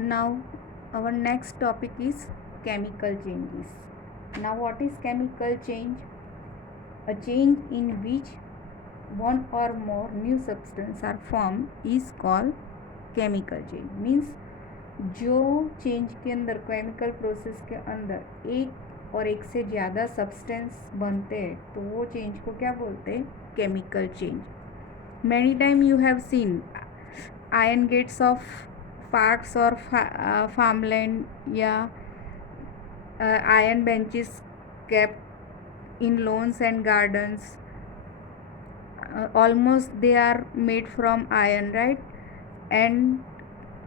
Now, our next topic is chemical changes. Now, what is chemical change? A change in which one or more new substance are formed is called chemical change. Means जो change के अंदर chemical process के अंदर एक और एक से ज़्यादा सब्सटेंस बनते हैं तो वो चेंज को क्या बोलते हैं? Chemical change. Many time you have seen iron gates of parks or farmland या iron benches kept in lawns and gardens. Almost they are made from iron, right? And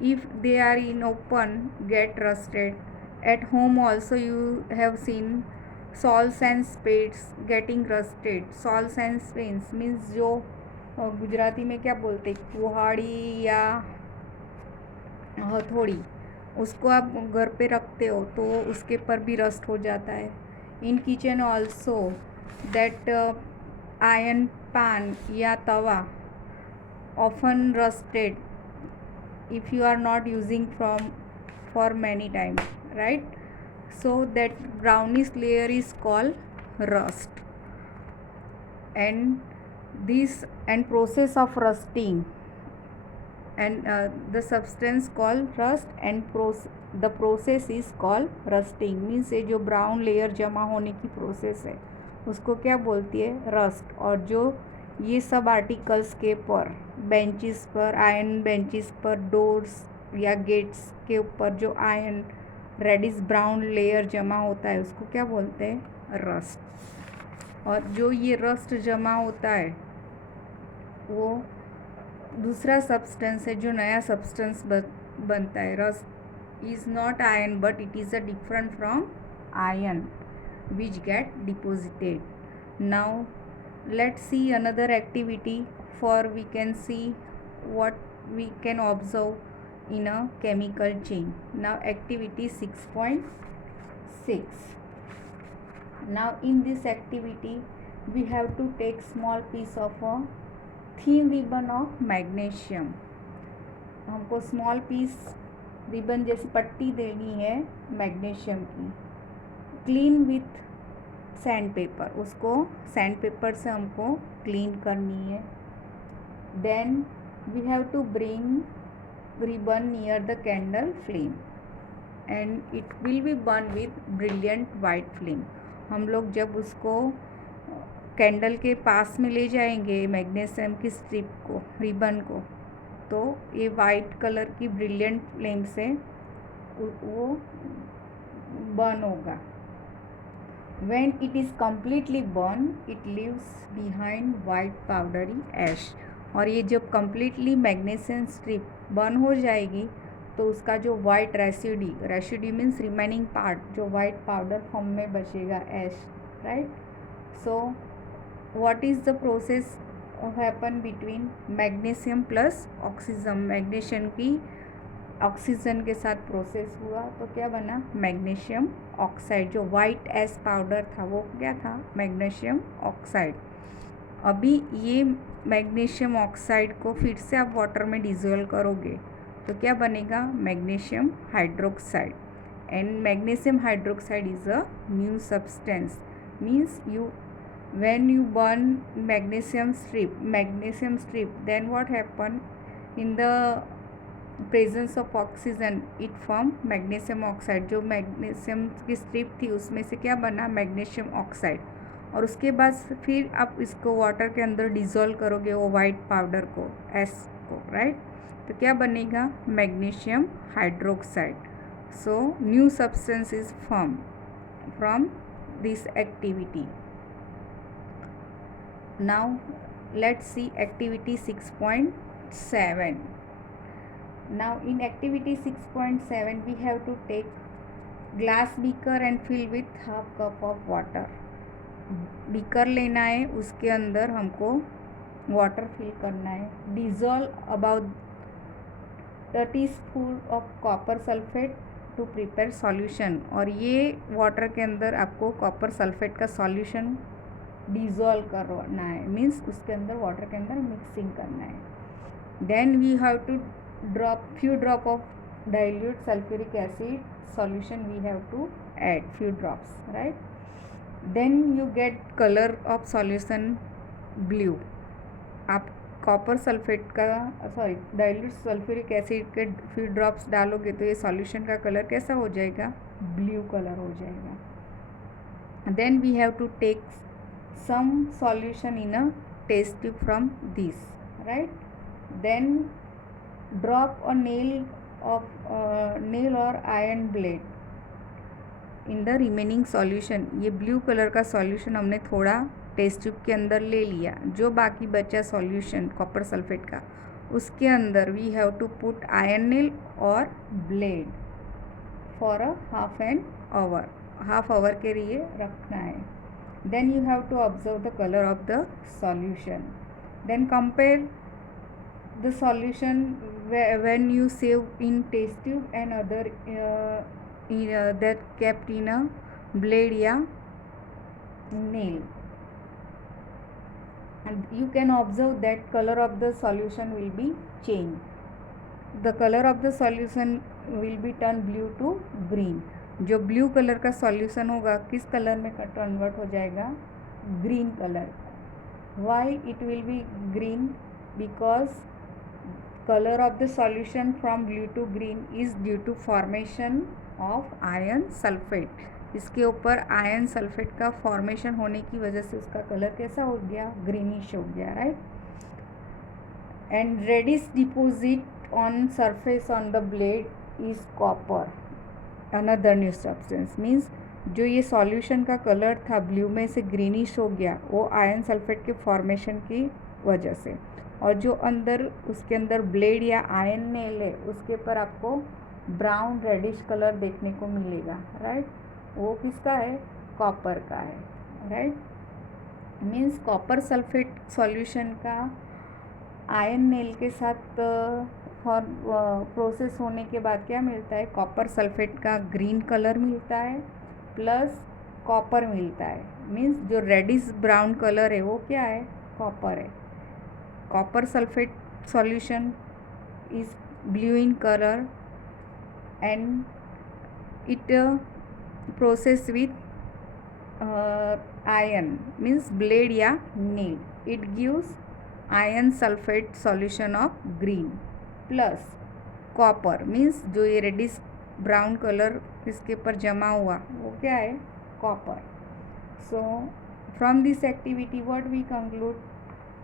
if they are in open, get rusted. At home also you have seen saws and spades getting rusted. Saws and spades means जो गुजराती में क्या बोलते हैं, कुहाड़ी या हथौड़ी, उसको आप घर पे रखते हो तो उसके पर भी रस्ट हो जाता है. In kitchen also that iron pan या तवा often rusted if you are not using for many times, right? So that brownish layer is called rust. And this and process of rusting and the substance called rust and the process is called rusting. means ये जो brown layer जमा होने की process है उसको क्या बोलती है? रस्ट. और जो ये सब आर्टिकल्स के पर बेंचेस पर, आयरन बेंचेस पर, डोर्स या गेट्स के ऊपर जो आयरन रेडिश ब्राउन लेयर जमा होता है उसको क्या बोलते हैं? रस्ट. और जो ये रस्ट जमा होता है वो दूसरा सब्सटेंस है, जो नया सब्सटेंस बनता है. Rust is not iron but it is a different from iron which get deposited. Now let's see another activity for we can see what we can observe in a chemical chain. Now activity 6.6. Now in this activity we have to take small piece of a thin ribbon of magnesium. हमको small piece ribbon जैसी पट्टी देनी है magnesium की. Clean with sandpaper, उसको sandpaper से हमको clean करनी है. Then we have to bring ribbon near the candle flame and it will be burn with brilliant white flame. हम लोग जब उसको कैंडल के पास में ले जाएंगे मैग्नीशियम की स्ट्रिप को, रिबन को, तो ये वाइट कलर की ब्रिलियंट फ्लेम से वो बर्न होगा. When it is completely burned, it leaves behind white powdery ash. और ये जब completely मैग्नीशियम स्ट्रिप बर्न हो जाएगी तो उसका जो white residue means remaining part, जो वाइट पाउडर फॉर्म में बचेगा, ash, right. So what is the process happen between magnesium plus oxygen? Magnesium की ऑक्सीजन के साथ प्रोसेस हुआ तो क्या बना? Magnesium oxide. जो वाइट एस पाउडर था वो क्या था? Magnesium oxide. अभी ये मैग्नीशियम ऑक्साइड को फिर से आप वाटर में डिज़ोल्व करोगे तो क्या बनेगा? Magnesium hydroxide. And magnesium hydroxide is a new substance. Means you when you burn magnesium strip, then what happen? In the presence of oxygen it form magnesium oxide. जो मैग्नीशियम की strip थी उसमें से क्या बना? Magnesium oxide. और उसके बाद फिर आप इसको वाटर के अंदर डिज़ोल्व करोगे वो वाइट पाउडर को, एस को, राइट. तो क्या बनेगा? Magnesium hydroxide. So new substance is form from this activity. Now let's see activity 6.7. Now in activity 6.7 we have to take glass beaker and fill with half cup of water. Beaker लेना है, उसके अंदर हमको water fill करना है. Dissolve about 30 spoon of copper sulphate to prepare solution. और ये water के अंदर आपको कॉपर सल्फेट का सॉल्यूशन डिज़ोल्व करना है. मीन्स उसके अंदर वाटर के अंदर मिक्सिंग करना है. Then we have to few drop of dilute sulfuric acid solution we have to add few drops, right? Then you get color of solution blue. आप कॉपर सल्फेट का डाइल्यूट सल्फ्यूरिक एसिड के few drops डालोगे तो ये solution का colour कैसा हो जाएगा, ब्लू कलर हो जाएगा. Then we have to take some solution in a test tube from this, right. Then drop a nail और iron blade in the remaining solution. ये ब्लू कलर का सॉल्यूशन हमने थोड़ा टेस्ट ट्यूब के अंदर ले लिया. जो बाकी बचा सॉल्यूशन कॉपर सल्फेट का, उसके अंदर we have to put iron nail और blade for a half hour के लिए रखना है. Then you have to observe the colour of the solution. Then compare the solution when you save in test tube and other that kept in a blade या nail, and you can observe that color of the solution will be changed. The color of the solution will be turned blue to green. जो blue colour का solution होगा किस colour में convert हो जाएगा, green colour. Why it will be green, because color of the solution from blue to green is due to formation of iron sulfate. इसके ऊपर iron sulphate का फॉर्मेशन होने की वजह से उसका कलर कैसा हो गया, ग्रीनिश हो गया, right. And reddish deposit on surface on the blade is copper, another new substance. Means जो ये सॉल्यूशन का कलर था ब्लू में से ग्रीनिश हो गया, वो आयरन सल्फेट के फॉर्मेशन की वजह से. और जो अंदर उसके अंदर ब्लेड या आयरन नेल है उसके ऊपर आपको ब्राउन रेडिश कलर देखने को मिलेगा, राइट. वो किसका है, कॉपर का है, right. Means copper sulphate solution का आयरन नेल के साथ प्रोसेस होने के बाद क्या मिलता है, कॉपर सल्फेट का ग्रीन कलर मिलता है प्लस कॉपर मिलता है. मीन्स जो रेडिश ब्राउन कलर है वो क्या है, कॉपर है. Copper sulfate solution is blue in color and it process with iron, means blade या nail. It gives iron sulfate solution of green plus copper, means जो ये reddish brown color इसके ऊपर जमा हुआ वो क्या है, copper. So from this activity what we conclude,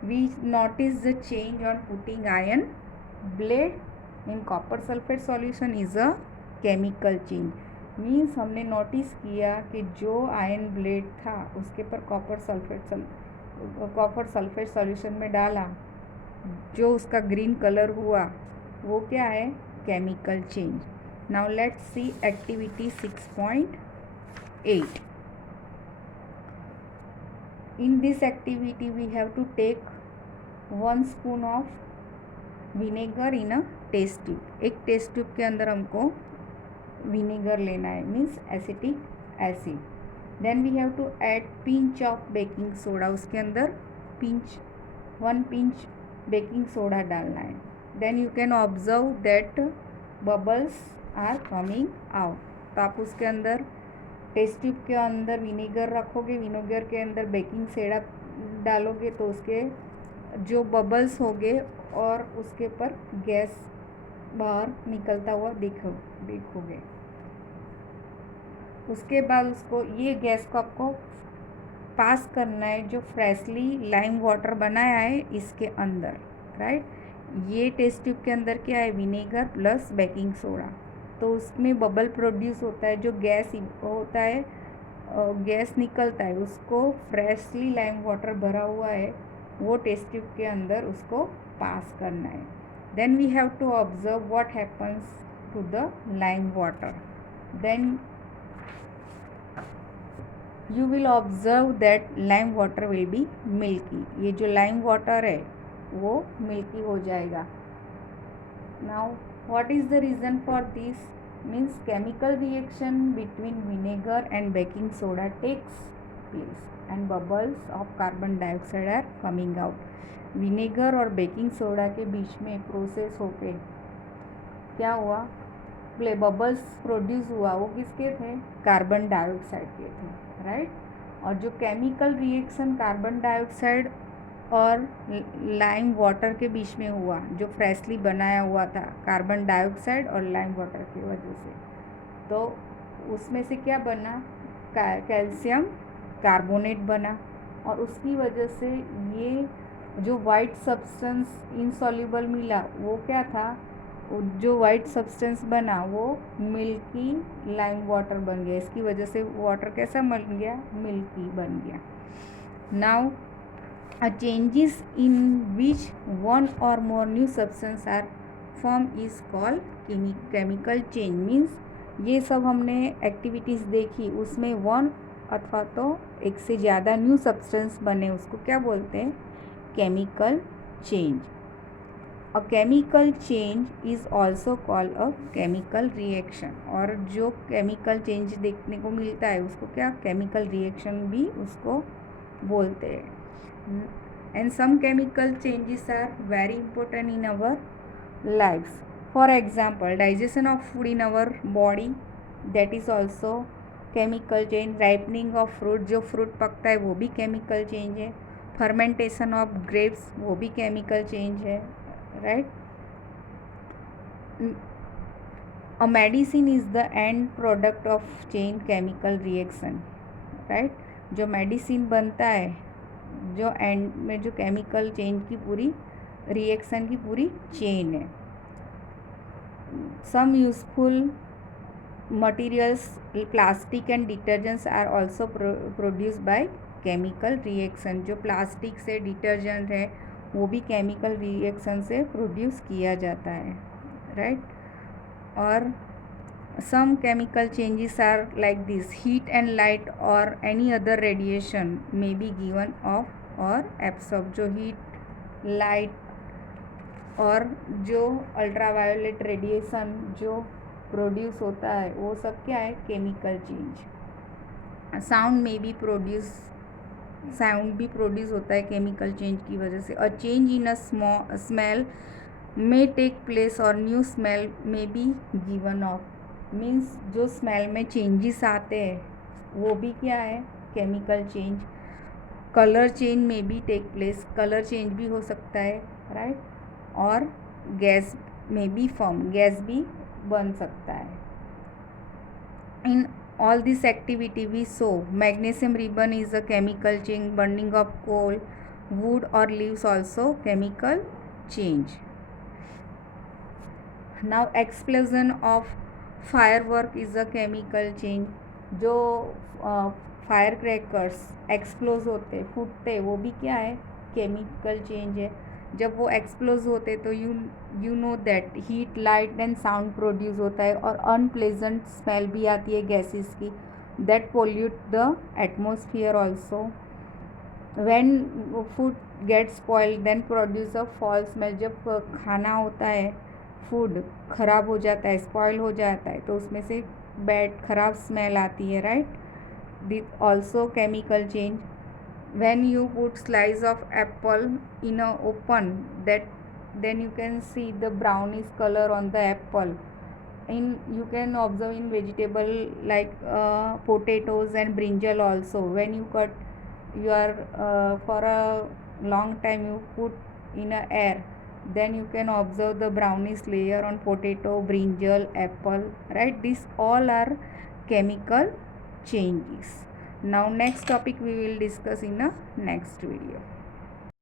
we notice the change on putting iron blade in copper sulfate solution is a chemical change. Means हमने नोटिस किया कि जो आयरन ब्लेड था उसके पर कॉपर सल्फेट सॉल्यूशन में डाला, जो उसका ग्रीन कलर हुआ वो क्या है, chemical change. Now let's see activity 6.8. In this activity we have to take 1 spoon of vinegar in a test tube. एक टेस्ट ट्यूब के अंदर हमको विनेगर लेना है, means acetic acid. Then we have to add pinch of baking soda, उसके अंदर 1 pinch baking soda डालना है. Then you can observe that bubbles are coming out. तो आप उसके अंदर टेस्ट ट्यूब के अंदर विनेगर रखोगे, विनेगर के अंदर बेकिंग सोडा डालोगे तो उसके जो बबल्स होंगे और उसके ऊपर गैस बाहर निकलता हुआ देखोगे. उसके बाद उसको ये गैस को आपको पास करना है जो फ्रेशली लाइम वाटर बनाया है इसके अंदर, राइट. ये टेस्ट ट्यूब के अंदर क्या है, विनेगर प्लस बेकिंग सोडा. तो उसमें बबल प्रोड्यूस होता है, जो गैस होता है गैस निकलता है, उसको फ्रेशली लाइम वाटर भरा हुआ है वो टेस्ट ट्यूब के अंदर उसको पास करना है. Then we have to observe what happens to the lime water. Then you will observe that lime water will be milky. ये जो लाइम वाटर है वो मिल्की हो जाएगा. Now what is the reason for this, means chemical reaction between vinegar and baking soda takes place and bubbles of carbon dioxide are coming out. Vinegar और baking soda के बीच में process होके क्या हुआ, बबल्स प्रोड्यूस हुआ वो किसके थे, कार्बन डाइऑक्साइड के थे, राइट। और जो केमिकल रिएक्शन कार्बन डाइऑक्साइड और लाइम वाटर के बीच में हुआ, जो फ्रेशली बनाया हुआ था कार्बन डाइऑक्साइड और लाइम वाटर की वजह से, तो उसमें से क्या बना, कैल्शियम कार्बोनेट बना। और उसकी वजह से ये जो वाइट सब्सटेंस इनसॉल्युबल मिला वो क्या था, जो वाइट सब्सटेंस बना वो मिल्की लाइम वाटर बन गया। इसकी वजह से वाटर कैसा बन गया, मिल्की बन गया। Now a changes in which one or more new substance are formed is called chemical change। Means ये सब हमने एक्टिविटीज़ देखी, उसमें वन अथवा तो एक से ज़्यादा न्यू सब्सटेंस बने, उसको क्या बोलते हैं, chemical change. A chemical change is also called a chemical reaction. और जो केमिकल चेंज देखने को मिलता है उसको क्या, केमिकल रिएक्शन भी उसको बोलते हैं। And some chemical changes are very important in our lives. For example, digestion of food in our body, that is also chemical change। ripening of fruit, जो fruit पकता है वो भी chemical change है। fermentation of grapes, वो भी chemical change है, right। a medicine is the end product of chain chemical reaction, right। जो मेडिसिन बनता है, जो एंड में जो केमिकल चेंज की पूरी रिएक्शन की पूरी चेन है। Some useful materials plastic and detergents are also produce by chemical reaction. जो प्लास्टिक से डिटर्जेंट है वो भी केमिकल रिएक्शन से प्रोड्यूस किया जाता है, राइट। और some chemical changes are like this: heat and light or any other radiation may be given off or absorbed। जो हीट, लाइट और जो अल्ट्रावायोलेट रेडिएशन जो प्रोड्यूस होता है वो सब क्या है, केमिकल चेंज। साउंड में भी प्रोड्यूस, साउंड भी प्रोड्यूस होता है केमिकल चेंज की वजह से। A change in a smell may take place और new smell may be given off. Means जो स्मेल में चेंजेस आते हैं वो भी क्या है, केमिकल चेंज। कलर चेंज में भी टेक प्लेस, कलर चेंज भी हो सकता है, राइट। और गैस में भी फॉर्म, गैस भी बन सकता है। In all this activity we saw magnesium ribbon is a chemical change, burning of coal, wood और leaves also chemical change. Now explosion of firework is a chemical change. जो fire crackers explode होते, फूटते, वो भी क्या है, chemical change है। जब वो एक्सप्लोज होते तो you know that heat, light and sound produce होता है और अनप्लेजेंट स्मेल भी आती है गैसेस की, that pollute the atmosphere also. When food get spoiled then produce a foul smell. जब खाना होता है, फूड ख़राब हो जाता है, स्पॉइल हो जाता है, तो उसमें से बैड ख़राब स्मेल आती है, right. This also chemical change. When you put slice of apple in a open, that then you can see the brownish color on the apple। you can observe in vegetable like potatoes and brinjal also। when you cut, you are for a long time you put in a air, then you can observe the brownish layer on potato, brinjal, apple, right। These all are chemical changes. Now next topic we will discuss in a next video.